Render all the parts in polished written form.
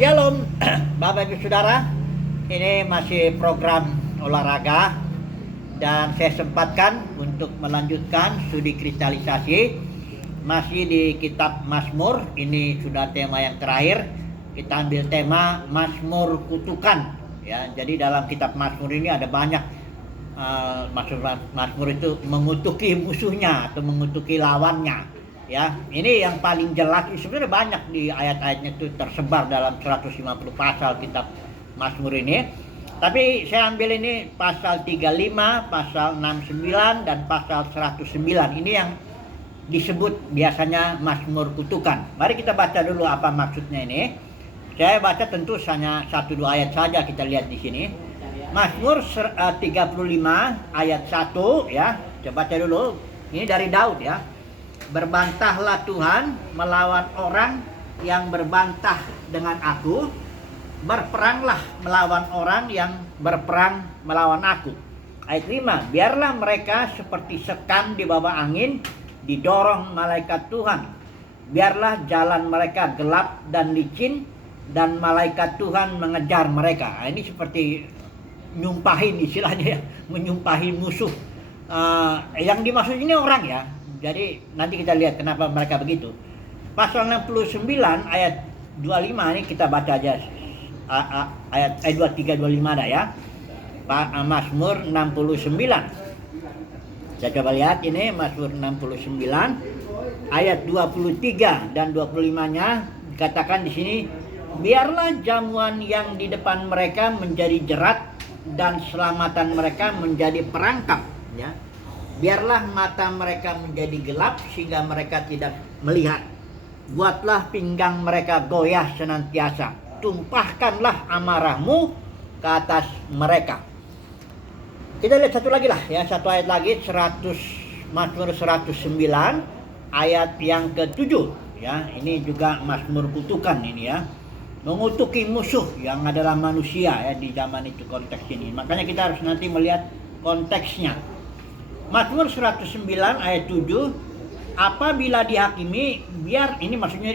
Shalom, Bapak Ibu Saudara. Ini masih program olahraga dan saya sempatkan untuk melanjutkan studi kristalisasi masih di kitab Mazmur. Ini sudah tema yang terakhir. Kita ambil tema Mazmur kutukan. Ya, jadi dalam kitab Mazmur ini ada banyak Mazmur itu mengutuki musuhnya atau mengutuki lawannya. Ya, ini yang paling jelas. Sebenarnya banyak di ayat-ayatnya itu tersebar dalam 150 pasal kitab Mazmur ini. Tapi saya ambil ini pasal 35, pasal 69 dan pasal 109. Ini yang disebut biasanya Mazmur kutukan. Mari kita baca dulu apa maksudnya ini. Saya baca tentu hanya 1-2 ayat saja, kita lihat di sini. Mazmur 35 ayat 1 ya. Coba baca dulu. Ini dari Daud ya. Berbantahlah Tuhan melawan orang yang berbantah dengan aku. Berperanglah melawan orang yang berperang melawan aku. Ayat 5. Biarlah mereka seperti sekam di bawah angin, didorong malaikat Tuhan. Biarlah jalan mereka gelap dan licin, dan malaikat Tuhan mengejar mereka. Nah, ini seperti nyumpahin istilahnya ya, menyumpahi musuh. Yang dimaksud ini orang ya. Jadi nanti kita lihat kenapa mereka begitu. Pasal 69 ayat 25 ini kita baca aja. Ayat 23 25 ada ya. Mazmur 69. Saya coba lihat ini Mazmur 69 ayat 23 dan 25-nya dikatakan di sini, biarlah jamuan yang di depan mereka menjadi jerat dan selamatan mereka menjadi perangkap ya. Biarlah mata mereka menjadi gelap sehingga mereka tidak melihat. Buatlah pinggang mereka goyah senantiasa. Tumpahkanlah amarahmu ke atas mereka. Kita lihat satu lagi lah ya, satu ayat lagi, Mazmur 109 ayat yang ke-7 ya. Ini juga Mazmur kutukan ini ya. Mengutuki musuh yang adalah manusia ya di zaman itu konteks ini. Makanya kita harus nanti melihat konteksnya. Mazmur 109 ayat 7, apabila dihakimi, biar, ini maksudnya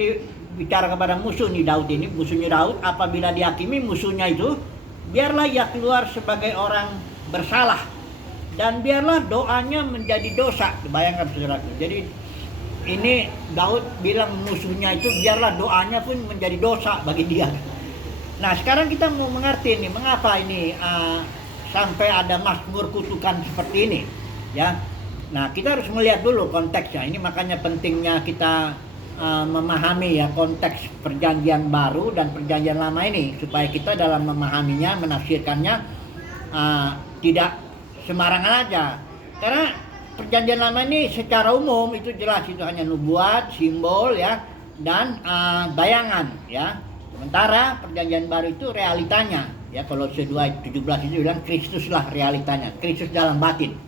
bicara kepada musuh nih Daud ini, musuhnya Daud, apabila dihakimi musuhnya itu, biarlah ia keluar sebagai orang bersalah, dan biarlah doanya menjadi dosa. Bayangkan saudaraku, jadi ini Daud bilang musuhnya itu biarlah doanya pun menjadi dosa bagi dia. Nah sekarang kita mau mengerti nih, mengapa ini sampai ada Mazmur kutukan seperti ini. Ya, nah kita harus melihat dulu konteksnya. Ini makanya pentingnya kita memahami ya konteks perjanjian baru dan perjanjian lama ini, supaya kita dalam memahaminya, menafsirkannya tidak sembarangan aja. Karena perjanjian lama ini secara umum itu jelas itu hanya nubuat, simbol ya, dan bayangan ya. Sementara perjanjian baru itu realitanya ya. Kalau 2:17 itu bilang Kristuslah realitanya, Kristus dalam batin.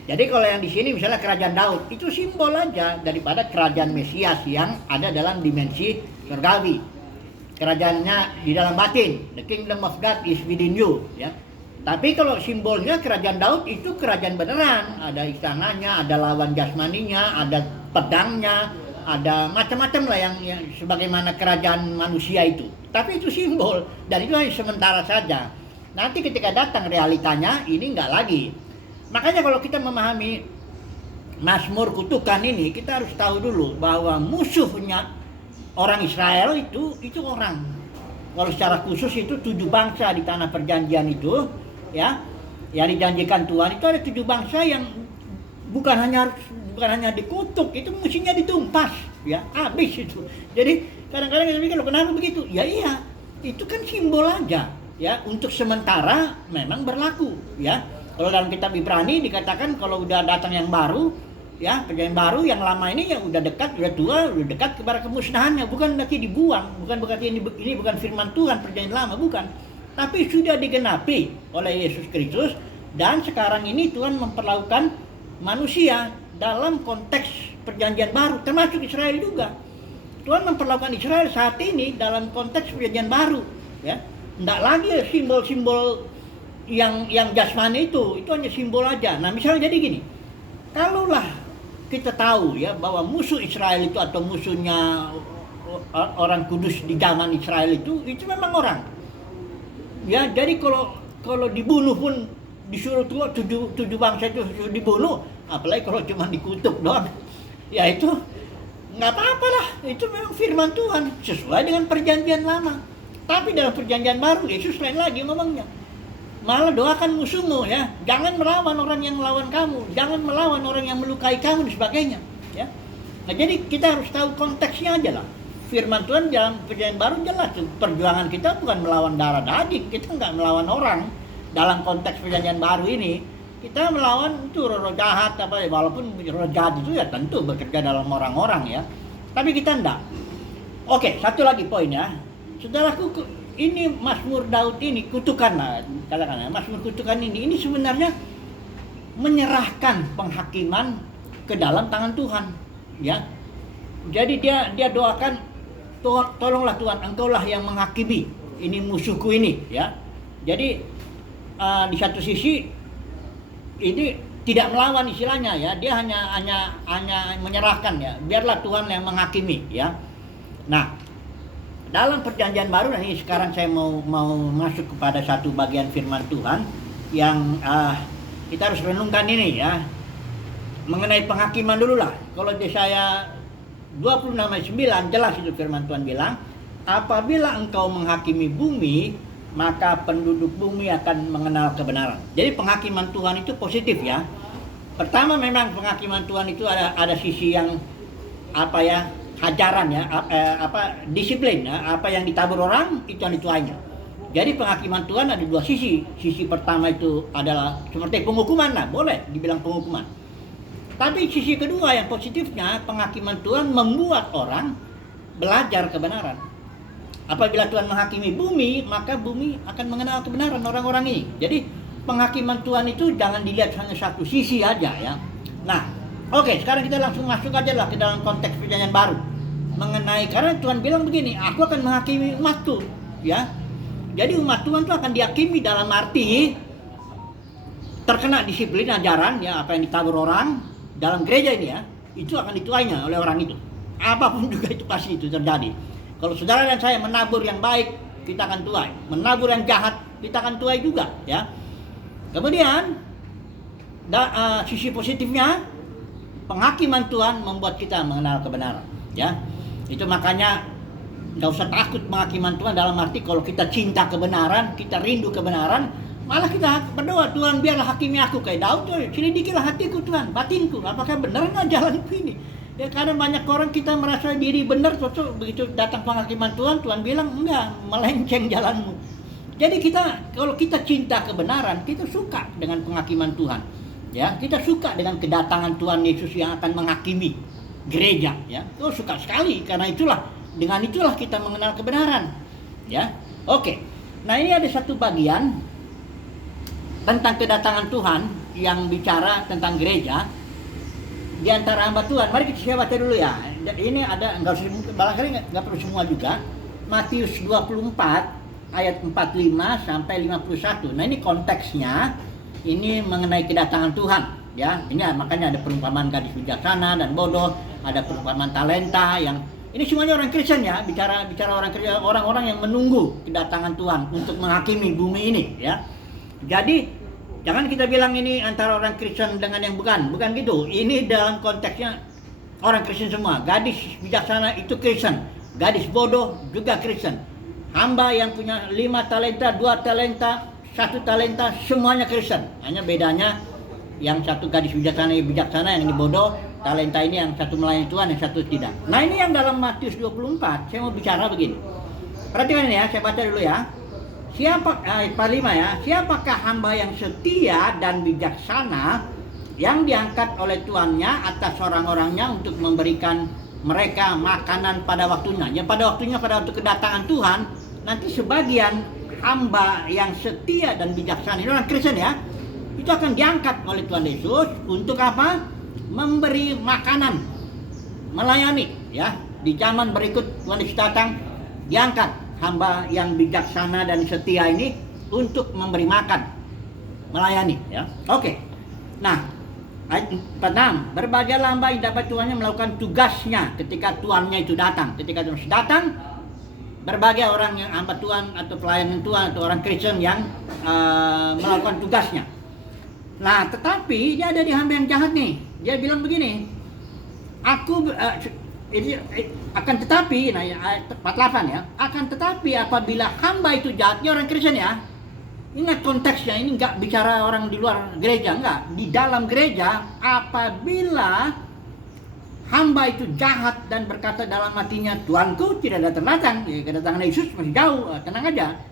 Jadi kalau yang di sini misalnya kerajaan Daud itu simbol aja daripada kerajaan Mesias yang ada dalam dimensi surgawi. Kerajaannya di dalam batin. The kingdom of God is within you ya. Tapi kalau simbolnya kerajaan Daud itu kerajaan beneran, ada istananya, ada lawan jasmaninya, ada pedangnya, ada macam-macam lah yang sebagaimana kerajaan manusia itu. Tapi itu simbol dan itu hanya sementara saja. Nanti ketika datang realitanya ini enggak lagi. Makanya kalau kita memahami Mazmur kutukan ini, kita harus tahu dulu bahwa musuhnya orang Israel itu orang. Kalau secara khusus itu 7 bangsa di tanah perjanjian itu, ya, yang dijanjikan Tuhan itu ada 7 bangsa yang bukan hanya dikutuk, itu mestinya ditumpas, ya, habis itu. Jadi kadang-kadang kita pikir, loh kenapa begitu? Ya iya, itu kan simbol aja, ya, untuk sementara memang berlaku, ya. Kalau dalam kitab Ibrani dikatakan kalau udah datang yang baru, ya perjanjian baru, yang lama ini yang udah dekat, udah tua, udah dekat kepada kemusnahannya, bukan berarti dibuang, bukan berarti ini bukan firman Tuhan perjanjian lama, bukan. Tapi sudah digenapi oleh Yesus Kristus dan sekarang ini Tuhan memperlakukan manusia dalam konteks perjanjian baru, termasuk Israel juga. Tuhan memperlakukan Israel saat ini dalam konteks perjanjian baru, ya. Enggak lagi simbol-simbol yang jasmani itu hanya simbol aja. Nah misalnya jadi gini, kalaulah kita tahu ya bahwa musuh Israel itu atau musuhnya orang kudus di zaman Israel itu memang orang. Ya, jadi kalau dibunuh pun disuruh tujuh bangsa itu disuruh dibunuh, apalagi kalau cuma dikutuk doang. Ya itu nggak apa-apa lah, itu memang firman Tuhan sesuai dengan perjanjian lama. Tapi dalam perjanjian baru Yesus lain lagi ngomongnya. Malah doakan musuhmu ya, jangan melawan orang yang melawan kamu, jangan melawan orang yang melukai kamu dan sebagainya. Ya. Nah, jadi kita harus tahu konteksnya aja lah. Firman Tuhan dalam perjanjian baru jelas, perjuangan kita bukan melawan darah daging, kita nggak melawan orang. Dalam konteks perjanjian baru ini, kita melawan itu roh jahat apa, walaupun roh jahat itu ya tentu bekerja dalam orang-orang ya. Tapi kita enggak. Oke, satu lagi poin ya. Saudaraku, ini Mazmur Daud ini kutukan lah, katakan ya, Mazmur kutukan ini sebenarnya menyerahkan penghakiman ke dalam tangan Tuhan, ya. Jadi dia doakan, tolonglah Tuhan, Engkaulah yang menghakimi ini musuhku ini, ya. Jadi di satu sisi ini tidak melawan istilahnya ya, dia hanya menyerahkan ya, biarlah Tuhan yang menghakimi ya. Nah, dalam perjanjian baru, nah ini sekarang saya mau masuk kepada satu bagian firman Tuhan yang kita harus renungkan ini ya, mengenai penghakiman dulu lah. Kalau di Yesaya 26 ayat 9 jelas itu firman Tuhan bilang, apabila engkau menghakimi bumi, maka penduduk bumi akan mengenal kebenaran. Jadi penghakiman Tuhan itu positif ya. Pertama memang penghakiman Tuhan itu ada sisi yang apa ya, hajaran ya, disiplin ya, apa yang ditabur orang itu yang dituainya. Jadi penghakiman Tuhan ada dua sisi. Sisi pertama itu adalah seperti penghukuman lah, boleh dibilang penghukuman. Tapi sisi kedua yang positifnya, penghakiman Tuhan membuat orang belajar kebenaran. Apabila Tuhan menghakimi bumi, maka bumi akan mengenal kebenaran orang-orang ini. Jadi penghakiman Tuhan itu jangan dilihat hanya satu sisi aja ya. Nah, oke, sekarang kita langsung masuk aja lah ke dalam konteks perjanjian baru. Mengenai, karena Tuhan bilang begini, aku akan menghakimi umatku ya. Jadi umat Tuhan itu akan dihakimi dalam arti terkena disiplin ajaran ya, apa yang ditabur orang dalam gereja ini ya, itu akan dituainya oleh orang itu. Apapun juga itu pasti itu terjadi. Kalau saudara dan saya menabur yang baik, kita akan tuai. Menabur yang jahat, kita akan tuai juga ya. Kemudian sisi positifnya, penghakiman Tuhan membuat kita mengenal kebenaran ya. Itu makanya nggak usah takut penghakiman Tuhan, dalam arti kalau kita cinta kebenaran, kita rindu kebenaran, malah kita berdoa, Tuhan biarlah hakimi aku kayak Daud, selidikilah hatiku Tuhan, batinku, apakah benar nggak jalanku ini. Ya, karena banyak orang kita merasa diri benar, begitu datang penghakiman Tuhan, Tuhan bilang enggak, melenceng jalanmu. Jadi kalau kita cinta kebenaran, kita suka dengan penghakiman Tuhan. Ya, kita suka dengan kedatangan Tuhan Yesus yang akan menghakimi gereja. Ya, suka sekali, karena dengan itulah kita mengenal kebenaran. Ya, oke. Nah ini ada satu bagian tentang kedatangan Tuhan yang bicara tentang gereja. Di antara hamba Tuhan, mari kita baca dulu ya. Ini ada, barangkali nggak perlu semua juga. Matius 24 ayat 45 sampai 51. Nah ini konteksnya, ini mengenai kedatangan Tuhan. Ya, ini makanya ada perumpamaan gadis bijaksana dan bodoh, ada perumpamaan talenta yang ini semuanya orang Kristen ya, bicara orang Kristen, orang-orang yang menunggu kedatangan Tuhan untuk menghakimi bumi ini ya. Jadi jangan kita bilang ini antara orang Kristen dengan yang bukan gitu. Ini dalam konteksnya orang Kristen semua. Gadis bijaksana itu Kristen, gadis bodoh juga Kristen. Hamba yang punya 5 talenta, 2 talenta, 1 talenta, semuanya Kristen. Hanya bedanya yang satu gadis bijaksana, yang ini bodoh, talenta ini yang satu melayani Tuhan, yang satu tidak. Nah ini yang dalam Matius 24, saya mau bicara begini. Perhatikan ini ya, saya baca dulu ya. Ayat 5 ya, siapakah hamba yang setia dan bijaksana yang diangkat oleh tuannya atas orang-orangnya untuk memberikan mereka makanan pada waktunya. Ya pada waktu kedatangan Tuhan, nanti sebagian hamba yang setia dan bijaksana, ini orang Kristen ya, itu akan diangkat oleh Tuhan Yesus untuk apa? Memberi makanan, melayani ya. Di zaman berikut Tuhan Yesus datang, diangkat hamba yang bijaksana dan setia ini untuk memberi makan, melayani ya. Oke. Nah, Ayat 46, berbahagialah hamba yang dapat tuannya melakukan tugasnya ketika tuannya itu datang. Ketika Tuhan datang, berbahagia orang yang hamba Tuhan atau pelayan Tuhan atau orang Kristen yang melakukan tugasnya. Nah, tetapi dia ada di hamba yang jahat nih. Dia bilang begini, akan tetapi, nah ayat 48 ya, akan tetapi apabila hamba itu jahat, dia orang Kristen ya. Ingat konteksnya, ini enggak bicara orang di luar gereja, enggak. Di dalam gereja, apabila hamba itu jahat dan berkata dalam hatinya, Tuanku tidak datang-datang, ya, kedatangan Yesus masih jauh, tenang aja.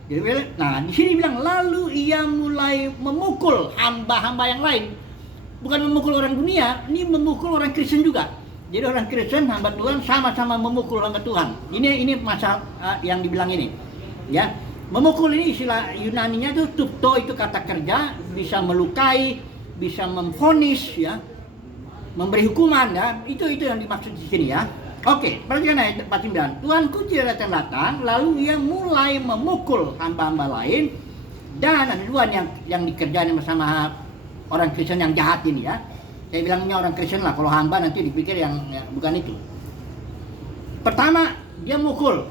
Nah, di sini bilang, lalu ia mulai memukul hamba-hamba yang lain. Bukan memukul orang dunia, ini memukul orang Kristen juga. Jadi orang Kristen, hamba Tuhan sama-sama memukul hamba Tuhan. Ini masalah yang dibilang ini, ya. Memukul ini istilah Yunaninya tuh tupto, itu kata kerja, bisa melukai, bisa memvonis ya, memberi hukuman ya. Itu yang dimaksud di sini ya. Oke, perhatikan ayat 49. Tuanku tidak datang, lalu ia mulai memukul hamba-hamba lain, dan ada dua yang dikerjain bersama orang Kristen yang jahat ini ya. Saya bilangnya orang Kristen lah, kalau hamba nanti dipikir yang bukan itu. Pertama, dia mukul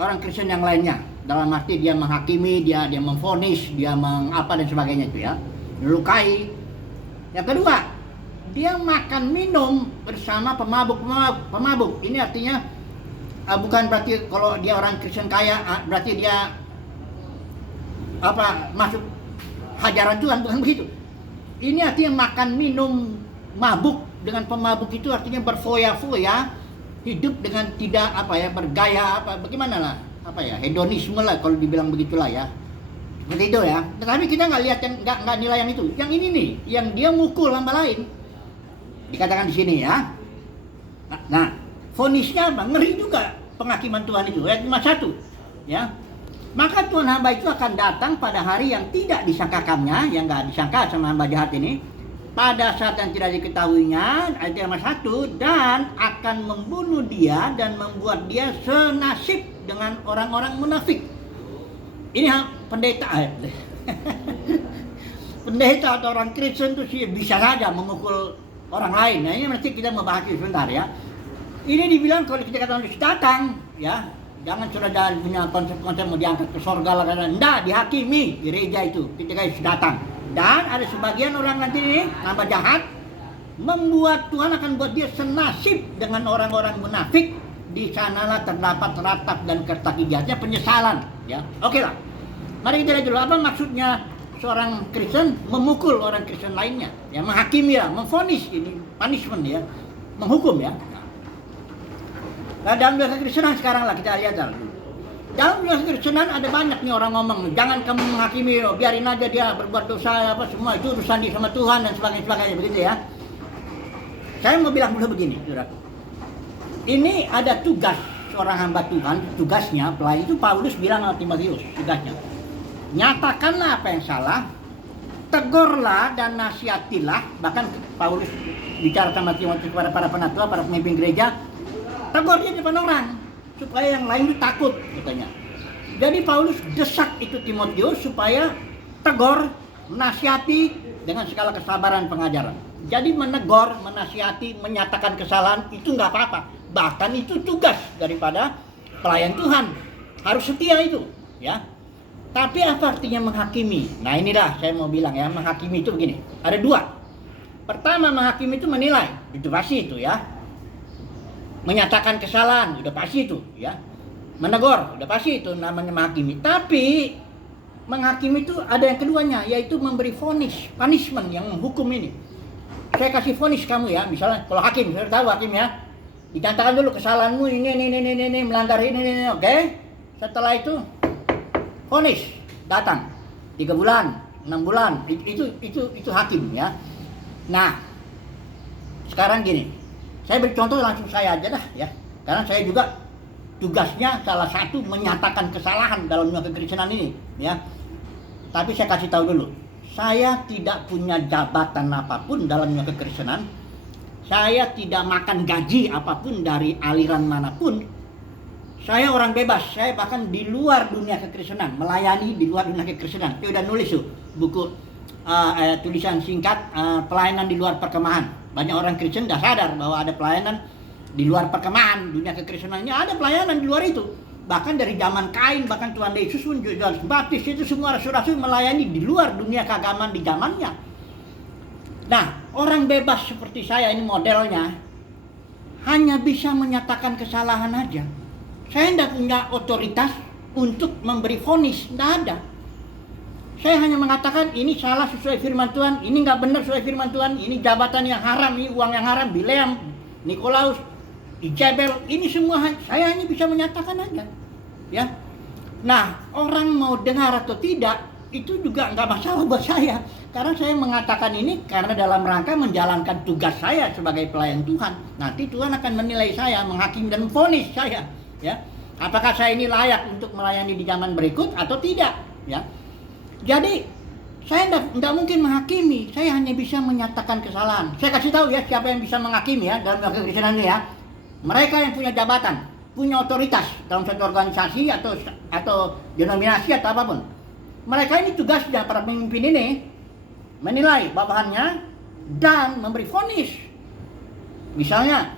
orang Kristen yang lainnya. Dalam arti dia menghakimi, dia memvonis, dia mengapa dan sebagainya itu ya, melukai. Yang kedua, dia makan minum bersama pemabuk. Ini artinya bukan berarti kalau dia orang Kristen kaya berarti dia masuk hajaran Tuhan, bukan begitu. Ini artinya makan minum mabuk dengan pemabuk, itu artinya berfoya-foya, hidup dengan tidak bergaya bagaimana lah, hedonisme lah kalau dibilang begitulah ya, seperti itu ya. Tetapi kita nggak lihat yang nggak nilai yang itu. Yang ini nih, yang dia mukul hamba lain, dikatakan di sini ya. Nah, vonisnya ngeri juga penghakiman Tuhan itu. Ayat 51 ya. Maka Tuhan hamba itu akan datang pada hari yang tidak disangkakannya, yang nggak disangka sama hamba jahat ini, pada saat yang tidak diketahuinya, ayat 51, dan akan membunuh dia dan membuat dia senasib dengan orang-orang munafik. Ini pendeta pendeta atau orang Kristen itu sih bisa saja memukul orang lain. Nah, ini mesti kita membahas sebentar ya. Ini dibilang kalau kita katakan harus datang ya, jangan sudah punya konsep-konsep mau diangkat ke surga lah, karena enggak, dihakimi gereja itu ketika Yesus datang. Dan ada sebagian orang nanti ini hamba jahat membuat Tuhan akan buat dia senasib dengan orang-orang munafik. Di sanalah terdapat ratap dan kertak jahatnya penyesalan ya. Oke lah, mari kita lihat dulu apa maksudnya seorang Kristen memukul orang Kristen lainnya ya, menghakimi ya, memvonis, ini punishment ya, menghukum ya. Nah, dalam dunia kekristenan sekarang lah kita lihat dulu. Dalam dunia kekristenan ada banyak nih orang ngomong, jangan kamu menghakimi, biarin aja dia berbuat dosa semua itu urusan dia sama Tuhan dan sebagainya begitu ya. Saya mau bilang dulu begini, saudara. Ini ada tugas seorang hamba Tuhan, tugasnya pelayan itu Paulus bilang sama Timotius, tugasnya. Nyatakanlah apa yang salah, tegurlah dan nasihatilah, bahkan Paulus bicara sama Timotius kepada para penatua, para pemimpin gereja, tegur dia di depan orang supaya yang lain itu takut katanya. Jadi Paulus desak itu Timotius supaya tegur, nasihati dengan segala kesabaran pengajaran. Jadi menegur, menasihati, menyatakan kesalahan itu nggak apa-apa. Bahkan itu tugas daripada pelayan Tuhan. Harus setia itu, ya. Tapi apa artinya menghakimi? Nah, inilah saya mau bilang ya, menghakimi itu begini. Ada dua. Pertama, menghakimi itu menilai, itu pasti itu ya. Menyatakan kesalahan, udah pasti itu ya. Menegur, udah pasti itu namanya menghakimi. Tapi menghakimi itu ada yang keduanya, yaitu memberi vonis, punishment yang menghukum ini. Saya kasih vonis kamu ya, misalnya kalau hakim, saya tahu hakim ya, dinyatakan dulu kesalahanmu ini melanggar ini, oke? Setelah itu vonis datang 3 bulan, 6 bulan, itu hakim ya. Nah, sekarang gini, saya beri contoh langsung saya aja dah ya, karena saya juga tugasnya salah satu menyatakan kesalahan dalam dunia kekristenan ini ya. Tapi saya kasih tahu dulu, saya tidak punya jabatan apapun dalam dunia kekristenan. Saya tidak makan gaji apapun dari aliran manapun. Saya orang bebas, saya bahkan di luar dunia kekristenan, melayani di luar dunia kekristenan. Saya udah nulis tuh buku tulisan singkat pelayanan di luar perkemahan. Banyak orang Kristen nggak sadar bahwa ada pelayanan di luar perkemahan. Dunia kekristenannya ada pelayanan di luar itu. Bahkan dari zaman Kain, bahkan Tuhan Yesus pun Yohanes Baptis itu semua rasul-rasul melayani di luar dunia keagamaan di zamannya. Nah, orang bebas seperti saya ini modelnya hanya bisa menyatakan kesalahan aja. Saya tidak punya otoritas untuk memberi vonis, tidak ada. Saya hanya mengatakan ini salah sesuai firman Tuhan, ini nggak benar sesuai firman Tuhan, ini jabatan yang haram, ini uang yang haram, Bileam, Nikolaus, Ijabel, ini semua saya hanya bisa menyatakan aja, ya. Nah, orang mau dengar atau tidak itu juga nggak masalah buat saya, karena saya mengatakan ini karena dalam rangka menjalankan tugas saya sebagai pelayan Tuhan. Nanti Tuhan akan menilai saya, menghakimi dan memvonis saya, ya. Apakah saya ini layak untuk melayani di zaman berikut atau tidak, ya. Jadi saya tidak mungkin menghakimi, saya hanya bisa menyatakan kesalahan. Saya kasih tahu ya siapa yang bisa menghakimi ya dalam kekristenan ini ya. Mereka yang punya jabatan, punya otoritas dalam satu organisasi atau denominasi atau apapun. Mereka ini tugasnya para pemimpin ini menilai bawahannya dan memberi vonis. Misalnya,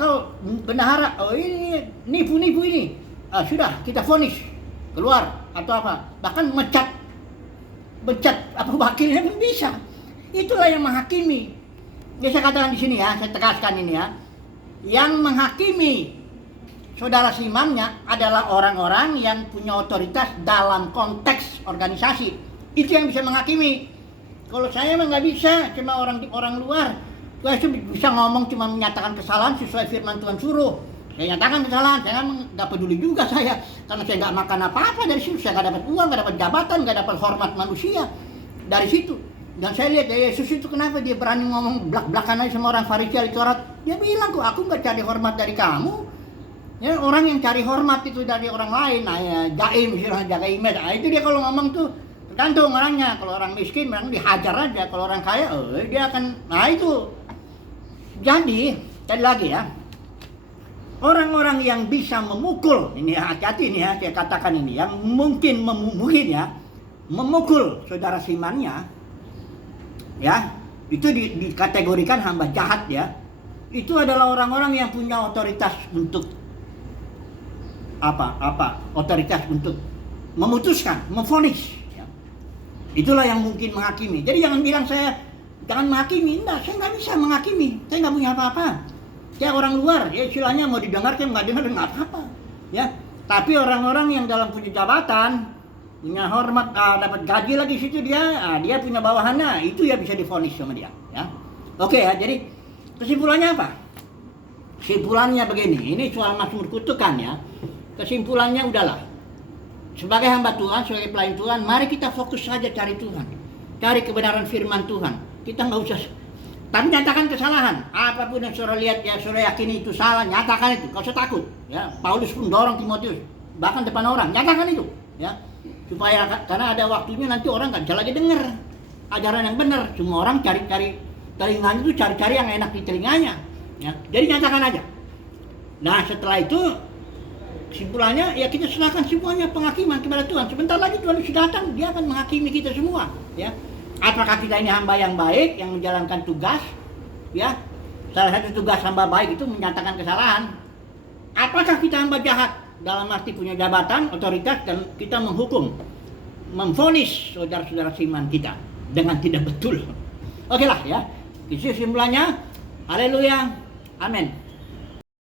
kau bendahara, ini nipu ini, sudah kita vonis keluar atau apa, bahkan mencat apa wakilnya pun bisa. Itulah yang menghakimi. Ya saya katakan di sini ya, saya tegaskan ini ya. Yang menghakimi saudara seimannya adalah orang-orang yang punya otoritas dalam konteks organisasi. Itu yang bisa menghakimi. Kalau saya emang nggak bisa, cuma orang luar. Saya bisa ngomong cuma menyatakan kesalahan sesuai firman Tuhan suruh. Saya nyatakan kesalahan, saya nggak peduli juga saya. Karena saya nggak makan apa-apa dari situ. Saya nggak dapat uang, nggak dapat jabatan, nggak dapat hormat manusia dari situ. Dan saya lihat Yesus itu kenapa dia berani ngomong belak-belakan aja sama orang Farisi ahli Taurat. Dia bilang kok aku nggak cari hormat dari kamu. Ya, orang yang cari hormat itu dari orang lain, nah ya, jaim, jaga image. Nah, itu dia kalau ngomong tuh tergantung orangnya. Kalau orang miskin memang dihajar aja. Kalau orang kaya, dia akan, nah itu. Jadi, tadi lagi ya. Orang-orang yang bisa memukul, ini hati-hati nih ya, saya katakan ini, yang mungkin ya, memukul saudara seimannya, ya, itu dikategorikan hamba jahat ya. Itu adalah orang-orang yang punya otoritas untuk otoritas untuk memutuskan, memvonis. Ya. Itulah yang mungkin menghakimi. Jadi jangan bilang saya jangan menghakimi, enggak, saya nggak bisa menghakimi, saya nggak punya apa-apa. Ya orang luar, ya istilahnya mau didengarkan nggak dengar nggak apa-apa, ya. Tapi orang-orang yang dalam punya jabatan, punya hormat, dapat gaji lagi situ dia punya bawahannya, itu ya bisa divonis sama dia, ya. Oke ya, jadi kesimpulannya apa? Kesimpulannya begini, ini soal Mazmur kutukan ya. Kesimpulannya udahlah, sebagai hamba Tuhan, sebagai pelayan Tuhan, mari kita fokus saja cari Tuhan, cari kebenaran firman Tuhan. Kita nggak usah. Tapi nyatakan kesalahan, apapun yang saudara lihat ya saudara yakini itu salah, nyatakan itu, gak usah takut. Ya, Paulus pun dorong Timotius, bahkan depan orang, nyatakan itu, ya, supaya karena ada waktunya nanti orang nggak bisa lagi dengar ajaran yang benar. Semua orang cari telinganya itu cari yang enak di telinganya, ya. Jadi nyatakan aja. Nah setelah itu kesimpulannya ya kita serahkan semuanya penghakiman kepada Tuhan. Sebentar lagi Tuhan sudah datang, Dia akan menghakimi kita semua, ya. Apakah kita ini hamba yang baik, yang menjalankan tugas, ya. Salah satu tugas hamba baik itu menyatakan kesalahan. Apakah kita hamba jahat, dalam arti punya jabatan, otoritas, dan kita menghukum, memvonis saudara-saudara seiman kita dengan tidak betul. Oke lah ya, itu kesimpulannya. Haleluya, amin.